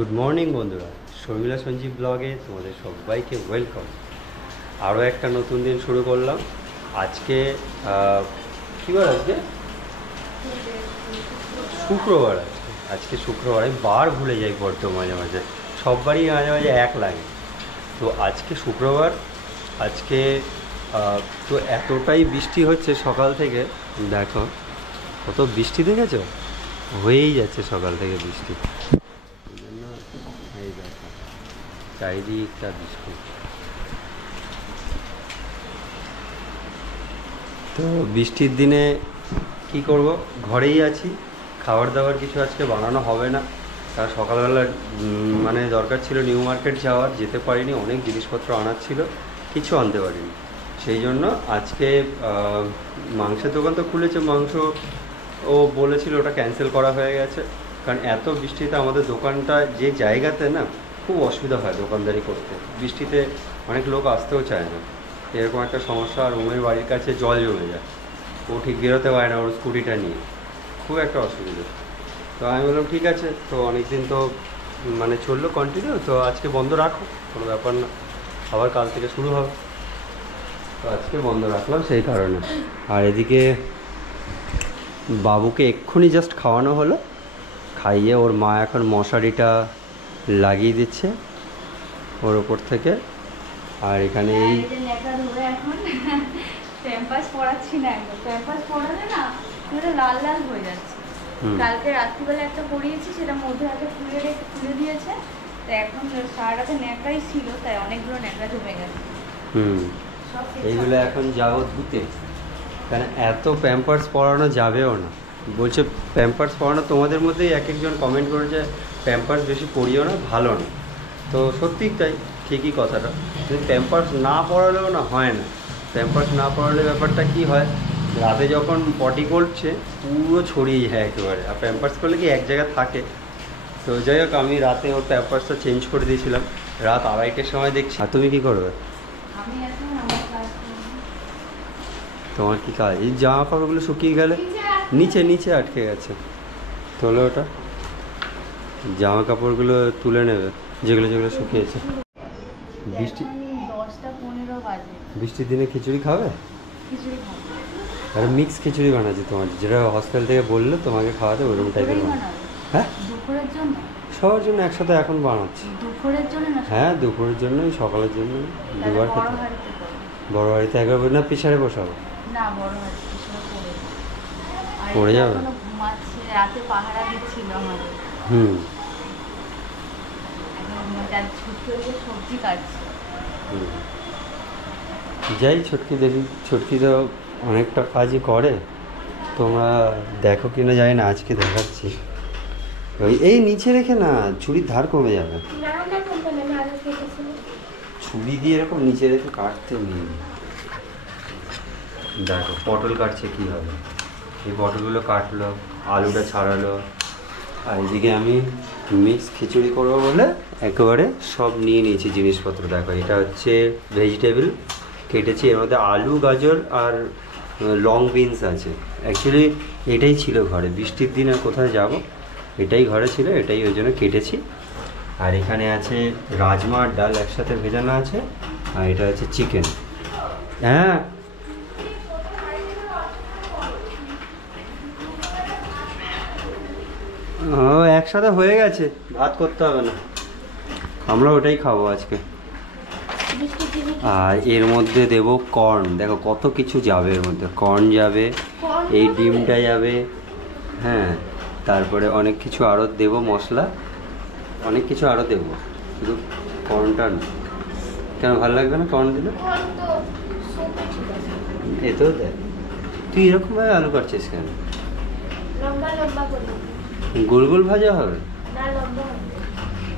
Good morning বন্ধুরা, শর্মিলা সঞ্জীব ব্লগে তোমাদের সবাইকে ওয়েলকাম। আরও একটা নতুন দিন শুরু করলাম। আজকে কী বার? আজকে শুক্রবার। আজকে শুক্রবার। আমি বার ভুলে যাই বড্ড মাঝে মাঝে, সববারই মাঝে মাঝে এক লাগে। তো আজকে শুক্রবার। আজকে তো এতটাই বৃষ্টি হচ্ছে সকাল থেকে, দেখো কত বৃষ্টি দেখেছো, হয়েই যাচ্ছে সকাল থেকে বৃষ্টি। এই দেখো চারিদিকটা বৃষ্টি। তো বৃষ্টির দিনে কি করব, ঘরেই আছি। খাবার দাবার কিছু আজকে বানানো হবে না, কারণ সকালবেলা মানে দরকার ছিল নিউ মার্কেট যাওয়ার, যেতে পারিনি। অনেক জিনিসপত্র আনার ছিল, কিছু আনতে পারিনি। সেই জন্য আজকে মাংসের দোকান তো খুলেছে, মাংস ও বলেছিল ওটা ক্যান্সেল করা হয়ে গেছে। কারণ এত বৃষ্টিতে আমাদের দোকানটা যে জায়গাতে না, খুব অসুবিধা হয় দোকানদারি করতে। বৃষ্টিতে অনেক লোক আসতেও চায় না, এরকম একটা সমস্যা। আর রুমের বাড়ির কাছে জল জমে যায়, ও ঠিক বেরোতে পারে না ওর স্কুটিটা নিয়ে, খুব একটা অসুবিধা। তো আমি বললাম ঠিক আছে, তো অনেক দিন তো মানে চললো কন্টিনিউ, তো আজকে বন্ধ রাখো, কোনো ব্যাপার না, আবার কাল থেকে শুরু হবে। তো আজকে বন্ধ রাখলাম সেই কারণে। আর এদিকে বাবুকে এক্ষুনি জাস্ট খাওয়ানো হলো, খাইয়ে ওর মা এখন মশারিটা লাগিয়ে দিচ্ছে ওর ওপর থেকে। আর এখানে এই লাল লাল হয়ে যাচ্ছে। কালকে রাত্রিবেলা একটা পরিয়েছি, সেটা মধ্যে আগে খুলে দিয়েছে। তো এখন সারাটাতে ন্যাকড়াই ছিল, তাই অনেকগুলো ন্যাকড়া জমে গেছে। এইগুলো এখন যাবো ধুতে, কারণ এত প্যাম্পার্স পরানো যাবেও না। বলছে প্যাম্পার্স পরানো, তোমাদের মধ্যেই এক একজন কমেন্ট করেছে প্যাম্পার্স বেশি পরিও না, ভালো না। তো সত্যিই তাই, ঠিকই কথাটা। কিন্তু প্যাম্পার্স না পরালেও না হয় না। প্যাম্পার্স না পরালে ব্যাপারটা কি হয়, রাতে যখন পটি করছে পুরো ছড়িয়ে যায় একেবারে। আর প্যাম্পার্স করলে কি এক জায়গায় থাকে। তো যাই হোক, আমি রাতে ওর প্যাম্পার্সটা চেঞ্জ করে দিয়েছিলাম রাত 2:30টার সময় দেখছি। আর তুমি কী করবে? তোমার কি কাজ? এই জামা কাপড়গুলো শুকিয়ে গেলে নিচে নিচে আটকে গেছে, তোলো ওটা, জামা কাপড়গুলো তুলে নেবে যেগুলো যেগুলো শুকিয়েছে। বৃষ্টির দিনে খিচুড়ি খাবে? আর মিক্স খিচুড়ি বানাচ্ছি তোমার, যেটা হসপিটাল থেকে বললো তোমাকে খাওয়াতে, ওইরকম টাইপের বানাচ্ছি। হ্যাঁ, সবার জন্য একসাথে এখন বানাচ্ছি। হ্যাঁ, দুপুরের জন্য, সকালের জন্য, দুবার খেতে। বড় বাড়িতে একবার না প্রেশারে বসাবো? না, বড় পড়ে যাবে। রাতে পাহারা দিচ্ছিল আমাদের। সবজি কাটছে। যাই ছটকি দেখি, ছটকি তো অনেকটা কাজই করে, তোমরা দেখো কিনা জানি না, আজকে দেখাচ্ছি। ওই এই নিচে রেখে না, ছুরির ধার কমে যাবে। ছুরি দিয়ে এরকম নিচে রেখে কাটতে নেই। দেখো পটল কাটছে কীভাবে, এই পটলগুলো কাটলো, আলুটা ছাড়ালো। আর এদিকে আমি মিক্স খিচুড়ি করবো বলে একেবারে সব নিয়ে নিয়েছি জিনিসপত্র। দেখো এটা হচ্ছে ভেজিটেবল কেটেছি, এর মধ্যে আলু, গাজর আর লং বিনস আছে। অ্যাকচুয়ালি এটাই ছিল ঘরে, বৃষ্টির দিন আর কোথায় যাব, এটাই ঘরে ছিল, এটাই ওই জন্য কেটেছি। আর এখানে আছে রাজমা আর ডাল একসাথে ভেজানো আছে। আর এটা হচ্ছে চিকেন। হ্যাঁ, ও একসাথে হয়ে গেছে, ভাত করতে হবে না, আমরা ওটাই খাবো আজকে। আর এর মধ্যে দেব কর্ন, দেখো কত কিছু যাবে এর মধ্যে। কর্ন যাবে, এই ডিমটা যাবে, হ্যাঁ, তারপরে অনেক কিছু আরও দেবো, মশলা অনেক কিছু আরও দেবো, শুধু কর্নটা না। কেন ভালো লাগবে না কর্ন দিলে? এ তো দেখ, তুই এরকমভাবে আলু কাটছিস কেন? গোল গোল ভাজা হবে?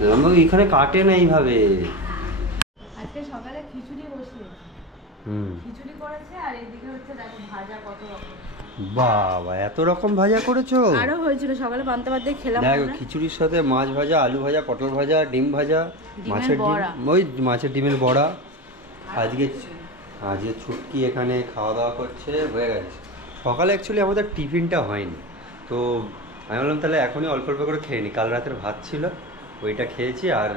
লম্বা এখানে কাটে না এইভাবে। আজকে সকালে খিচুড়ি বসিয়েছে, খিচুড়ি করেছে। আর এদিকে হচ্ছে দেখো ভাজা কত রকম। বাবা, এত রকম ভাজা করেছো? আরো হয়েছিল, সকালে পান্তা ভাত দিয়ে খেলাম। দেখো খিচুড়ির সাথে মাছ ভাজা, আলু ভাজা, পটল ভাজা, ডিম ভাজা, মাছের ডিম, ওই মাছের ডিমের বড়া। আজকে ছুটকি এখানে খাওয়া দাওয়া করছে, হয়ে গেছে। সকালে অ্যাকচুয়ালি আমাদের টিফিনটা হয়নি, তো আমি বললাম তাহলে এখনই অল্প অল্প করে খেয়ে নিই। কাল রাতের ভাত ছিল, ওইটা খেয়েছি। আর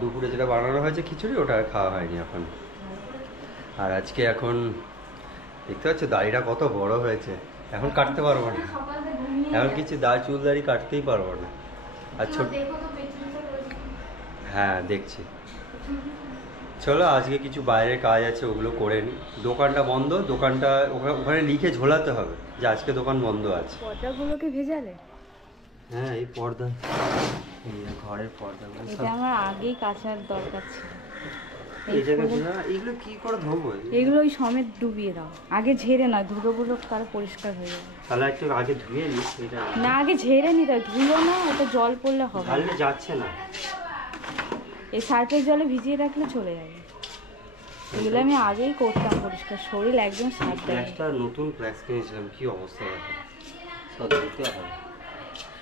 দুপুরে যেটা বানানো হয়েছে খিচুড়ি, ওটা আর খাওয়া হয়নি এখন। আর আজকে এখন দেখতে পাচ্ছ দাড়িটা কত বড় হয়েছে, এখন কাটতে পারবো না, এখন কিছু চুল দাড়ি কাটতেই পারবো না। আর ছোট, হ্যাঁ দেখছি। চলো আজকে কিছু বাইরের কাজ আছে, ওগুলো করে নিই। দোকানটা বন্ধ, দোকানটা ওখানে লিখে ঝোলাতে হবে যে আজকে দোকান বন্ধ আছে। পর্দাগুলোকে ভেজালে? হ্যাঁ এই পর্দা, এই ঘরের পর্দাগুলো এটা আমার আগেই কাচার দরকার ছিল। এগুলো কি করে ধোবো? এগুলো ওই সমেত ডুবিয়ে দাও, আগে ঝেড়ে না, ধুলোগুলো তার পরিষ্কার হয়ে যাবে। তাহলে একটু আগে ধুয়ে নি এটা। না আগে ঝেড়ে নিতে, ধুলো না, ওটা জল পড়লে হবে, তাহলে যাচ্ছে না। এই সার্ফের জলে ভিজিয়ে রাখলে চলে যাবে। এগুলো আমি আগেই করতাম পরিষ্কার, শরীর একদম সাফ দেয়। একটা নতুন ফ্ল্যাক্স কিনেছিলাম, কি অবস্থা দেখো, সব দিতে হবে।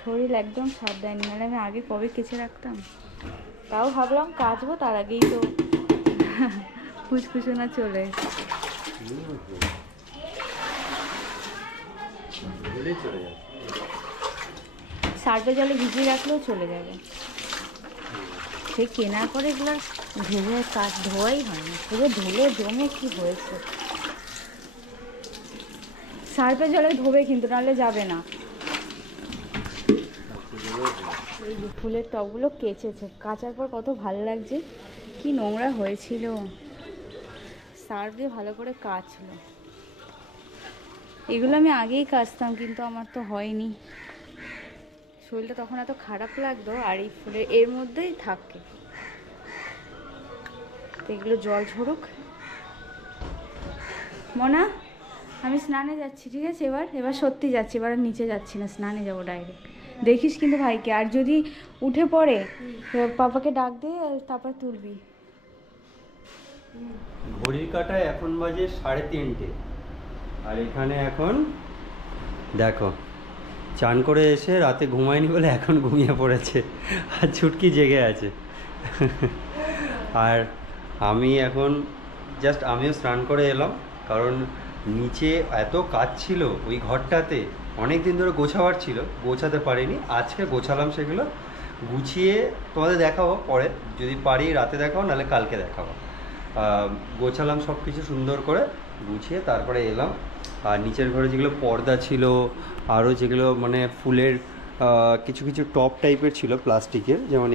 শরীর একদম সাফ দেয়নি, নাহলে আমি আগে কবে কেচে রাখতাম। তাও ভাবলাম কাচবো, তার আগেই তো ফুসফুসোনা চলে এসেছে। চলে যাবে, সার্ফের জলে ভিজিয়ে রাখলেও চলে যাবে। সে কেনার পরে এগুলো ধুয়ে কাজ ধোয়াই হয় না, পুরো ধুলো জমে কি হয়েছে। সার্ফের জলে ধোবে কিন্তু, নাহলে যাবে না। এই যে ফুলের টবগুলো কেচেছে, কাচার পর কত ভালো লাগছে, কি নোংরা হয়েছিল। সার্ফ দিয়ে ভালো করে কাচলো। এগুলো আমি আগেই কাচতাম, কিন্তু আমার তো হয়নি, শরীরটা তখন এত খারাপ লাগতো। আর এই ফুলের এর মধ্যেই থাকে, এগুলো জল ঝরুক। মনা, আমি স্নানে যাচ্ছি, ঠিক আছে? এবার সত্যি যাচ্ছি, এবার আর নিচে যাচ্ছি না, স্নানে যাবো ডাইরেক্ট। দেখিস কিন্তু ভাইকে, আর যদি উঠে পড়ে পাপাকে ডাক দিয়ে তারপর তুলবি। ঘড়ির কাঁটায় এখন বাজে 3:30, আর এখানে এখন দেখো চান করে এসে রাতে ঘুমায়নি বলে এখন ঘুমিয়ে পড়েছে, আর ছুটকি জেগে আছে। আর আমি এখন জাস্ট আমিও স্নান করে এলাম, কারণ নিচে এত কাজ ছিল ওই ঘরটাতে, অনেক দিন ধরে গোছাবার ছিল, গোছাতে পারিনি। আজকে গোছালাম, সেগুলো গুছিয়ে তোমাদের দেখাবো পরে, যদি পারি রাতে দেখাবো, নাহলে কালকে দেখাবো। গোছালাম সব কিছু সুন্দর করে গুছিয়ে, তারপরে এলাম। আর নিচের ঘরে যেগুলো পর্দা ছিল, আরও যেগুলো মানে ফুলের কিছু কিছু টপ টাইপের ছিল প্লাস্টিকের, যেমন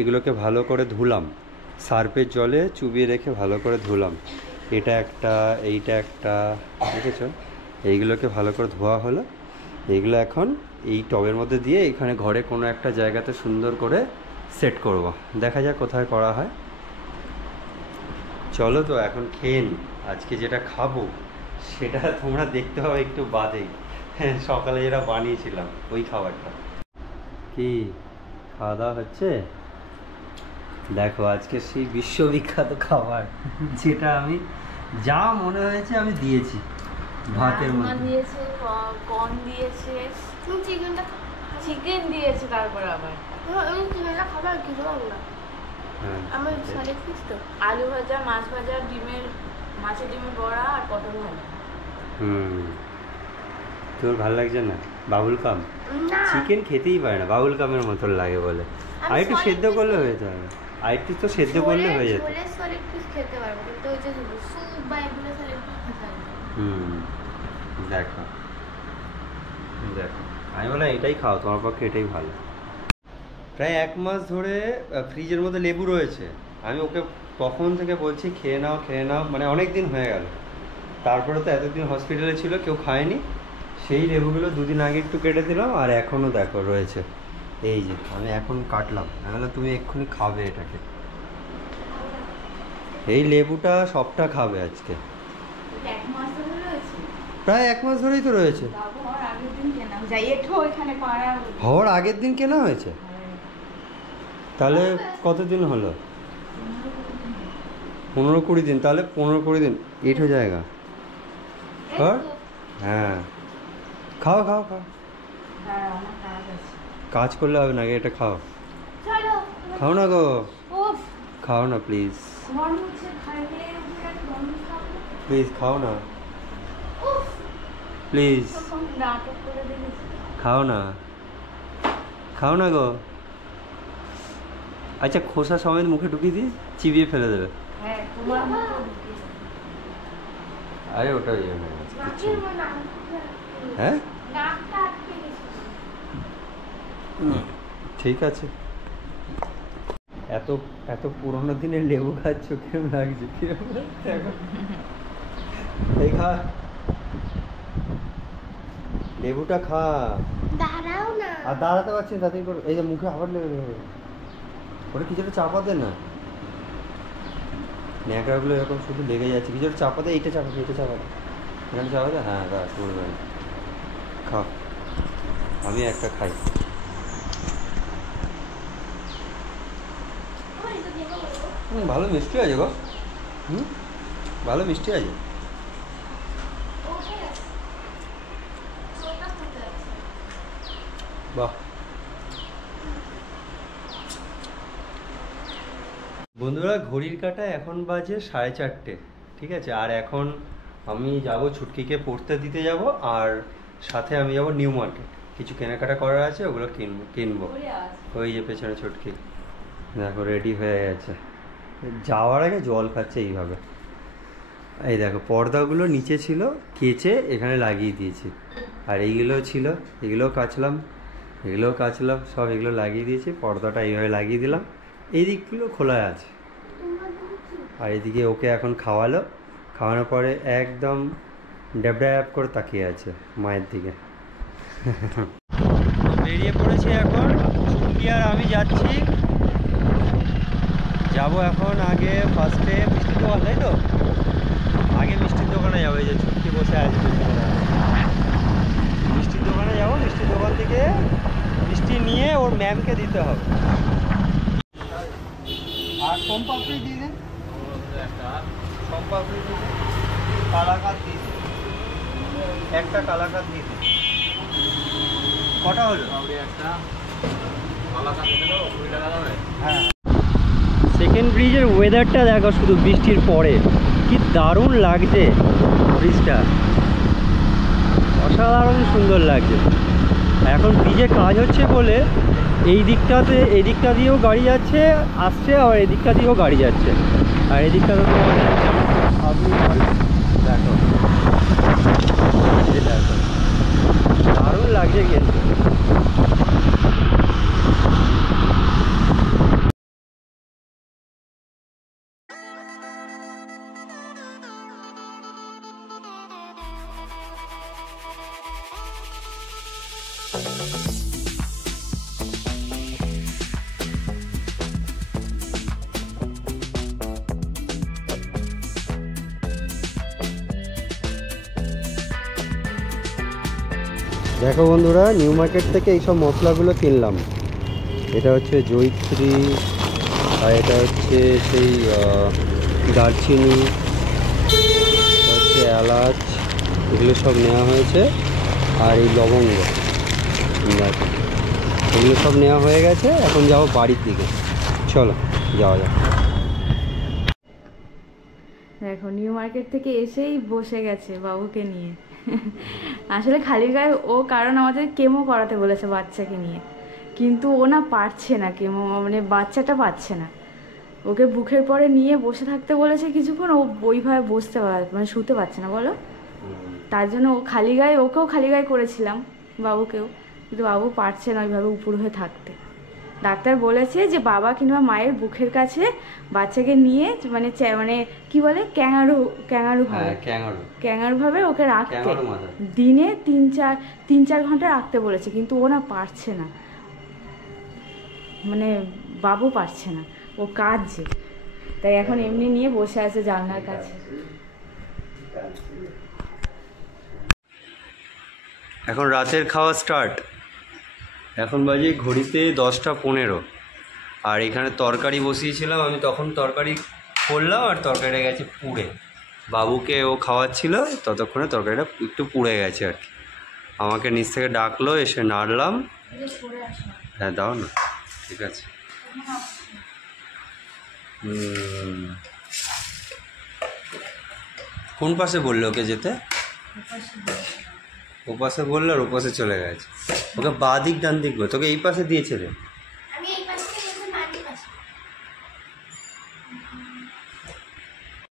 এগুলোকে ভালো করে ধুলাম, সার্ফের জলে চুবিয়ে রেখে ভালো করে ধুলাম। এটা একটা, এইটা একটা, দেখেছ? এইগুলোকে ভালো করে ধোয়া হলো। এইগুলো এখন এই টবের মধ্যে দিয়ে এখানে ঘরে কোনো একটা জায়গাতে সুন্দর করে সেট করব, দেখা যাক কোথায় করা হয়। চলো তো এখন খেয়ে নিই। আজকে যেটা খাবো সেটা তোমরা দেখতে হবে একটু বাদেই, হ্যাঁ সকালে যেটা বানিয়েছিলাম ওই খাবারটা। কি খাওয়া দাওয়া হচ্ছে? দেখো আজকে সেই বিশ্ববিখ্যাত খাবার, যেটা আমি যা মনে হয়েছে আমি দিয়েছি ভাতের মধ্যে। দিয়েছে, কর্ন দিয়েছে, চিকেন দিয়েছে, তারপরে আবার আলু ভাজা, মাছ ভাজা, মাছের ডিমের বড়া আর পটল ভাজা। তোর ভালো লাগছে না? বাবুল কাম চিকেন খেতেই পারে না, বাবুল কামের মতন লাগে বলে। আর একটু সেদ্ধ করলে হয়ে যাবে, আর একটু তো সেদ্ধ করলে হয়ে যেত। দেখো দেখো, আমি বললাম এটাই খাও, তোমার পক্ষে এটাই ভালো। প্রায় 1 মাস ধরে ফ্রিজের মধ্যে লেবু রয়েছে, আমি ওকে তখন থেকে বলছি খেয়ে নাও খেয়ে নাও, মানে অনেক দিন হয়ে গেল। তারপরে তো এতদিন হসপিটালে ছিল, কেউ খায়নি। সেই লেবুগুলো 2 দিন আগে একটু কেটে দিলাম, আর এখনও দেখো রয়েছে। এই যে আমি এখন কাটলাম, তাহলে তুমি এক্ষুনি খাবে এটাকে। এই লেবুটা সবটা খাবে আজকে। প্রায় 1 মাস ধরেই তো রয়েছে। হওয়ার আগের দিন কেনা হয়েছে, তাহলে কতদিন হলো? 15-20 দিন, তাহলে 15-20 দিন এঠো জায়গা। হ্যাঁ খাও খাও খাও, কাজ করলে হবে না, আগে এটা খাও। খাও না গো, খাও না প্লিজ, প্লিজ খাও না, প্লিজ খাও না। খাও না গো। আচ্ছা খোসা সমেত মুখে ঢুকিয়ে দিয়ে চিবিয়ে ফেলে দেবে। হ্যাঁ তোমার মতো ঢুকিয়ে দেবে। আরে ওটা ইয়ে হয়ে গেছে, কিচ্ছু না। হ্যাঁ ঠিক আছে। এত এত পুরোনো দিনের লেবু খাচ্ছ, কিরম লাগছে? কিরম লাগছে এখন? এই খা, লেবুটা খা। দাঁড়াও না। আর দাঁড়াতে পারছি না, তাতেই করে এই যে মুখে আবার লেগে যাবে। ওটা কিছুটা চাপা দে না, ন্যাকড়াগুলো এরকম শুধু লেগে যাচ্ছে। কিছুটা চাপা দে, এইটা চাপা দে, এইটা চাপা দে, এখানে চাপা দে। হ্যাঁ ব্যাস, বলবে খা। আমি একটা খাই। ভালো মিষ্টি আছে গো। ভালো মিষ্টি আছে। বাহ। বন্ধুরা ঘড়ির কাঁটা এখন বাজে 4:30, ঠিক আছে। আর এখন আমি যাব ছুটকিকে পড়তে দিতে যাব, আর সাথে আমি যাব নিউ মার্কেট। কিছু কেনাকাটা করার আছে, ওগুলো কিনবো। ওই যে পেছনে ছুটকি দেখো রেডি হয়ে গেছে, যাওয়ার আগে জল খাচ্ছে এইভাবে। এই দেখো পর্দাগুলো নিচে ছিল, কেচে এখানে লাগিয়ে দিয়েছি। আর এইগুলো ছিল, এগুলোও কাচলাম, এগুলোও কাচলাম, সব এগুলো লাগিয়ে দিয়েছি। পর্দাটা এইভাবে লাগিয়ে দিলাম, এই দিকগুলো খোলা আছে। আর এদিকে ওকে এখন খাওয়ানোর পরে একদম ড্যাব করে তাকিয়ে আছে মায়ের দিকে। বেরিয়ে পড়েছি এখন, ছুটকি আর আমি যাচ্ছি। যাব এখন আগে ফার্স্টে মিষ্টির দোকান, তাই তো? আগে মিষ্টির দোকানে যাবো। এই যে ছুটকি বসে আছে, মিষ্টির দোকানে যাবো। মিষ্টির দোকান থেকে মিষ্টি নিয়ে ওর ম্যামকে দিতে হবে। আর সোমপাপড়ি দিয়ে দেন, সোমপাপড়ি দিয়ে দেন, কালাকাঁদ দিয়ে দেন, একটা কালাকাঁদ দিয়ে দেন। কটা হলো? হ্যাঁ। সেকেন্ড ব্রিজের ওয়েদারটা দেখো শুধু, বৃষ্টির পরে কি দারুণ লাগছে ব্রিজটা, অসাধারণ সুন্দর লাগছে। এখন ব্রিজে কাজ হচ্ছে বলে এই দিকটা দিয়েও গাড়ি যাচ্ছে আসছে, আবার এই দিকটা দিয়েও গাড়ি যাচ্ছে। আর এই দিকটা দেখো, দেখো দারুণ লাগছে কিন্তু। দেখো বন্ধুরা, নিউ মার্কেট থেকে এইসব মশলাগুলো কিনলাম। এটা হচ্ছে জয়িত্রী, আর এটা হচ্ছে সেই দারচিনি, এটা হচ্ছে এলাচ, এগুলো সব নেওয়া হয়েছে। আর এই লবঙ্গ, দেখো এগুলো সব নেওয়া হয়ে গেছে। এখন যাবো বাড়ির দিকে, চলো যাওয়া যাক। দেখো নিউ মার্কেট থেকে এসেই বসে গেছে বাবুকে নিয়ে। আসলে খালি গায়ে ও, কারণ আমাদের কেমো করাতে বলেছে বাচ্চাকে নিয়ে, কিন্তু ও না পারছে না, কেমো মানে বাচ্চাটা পারছে না। ওকে বুকের পরে নিয়ে বসে থাকতে বলেছে কিছুক্ষণ, ও ওইভাবে বসতে মানে শুতে পারছে না বলো। তার জন্য ও খালি গায়ে, ওকেও খালি গায়ে করেছিলাম বাবুকেও, কিন্তু বাবু পারছে না ওইভাবে উপর হয়ে থাকতে। ডাক্তার বলেছে যে বাবা কিংবা মায়ের বুকের কাছে বাচ্চাকে নিয়ে মানে মানে কি বলে ক্যাঙারু ভাবে ওকে রাখতে, দিনে 3-4 ঘন্টা রাখতে বলেছে, কিন্তু ও না পারছে না, মানে বাবু পারছে না, ও কাঁদছে। তাই এখন এমনি নিয়ে বসে আছে জানলার কাছে। এখন রাতের খাওয়া স্টার্ট। এখন বাজে ঘড়িতে 10:15। আর এখানে তরকারি বসিয়েছিলাম আমি, তখন তরকারি করলাম আর তরকারিটা গেছে পুড়ে। বাবুকে ও খাওয়াচ্ছিল, ততক্ষণে তরকারিটা একটু পুড়ে গেছে আর কি। আমাকে নিচ থেকে ডাকলো, এসে নাড়লাম। হ্যাঁ দাও না, ঠিক আছে। কোন পাশে বললো ওকে যেতে? ওপাশে বললো আর ওপাশে চলে গেছে। ওকে বাঁ দিক ডান দিক বল, তোকে এই পাশে দিয়েছে রে। আমি এই পাশে থেকে মাটি পাশে